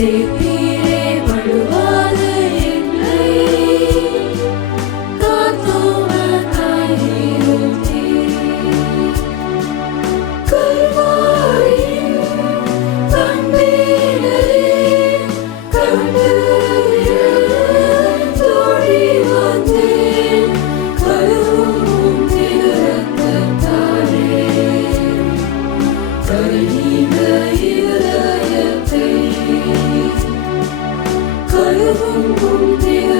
Seek Ölüm umdum diye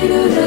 Hallelujah.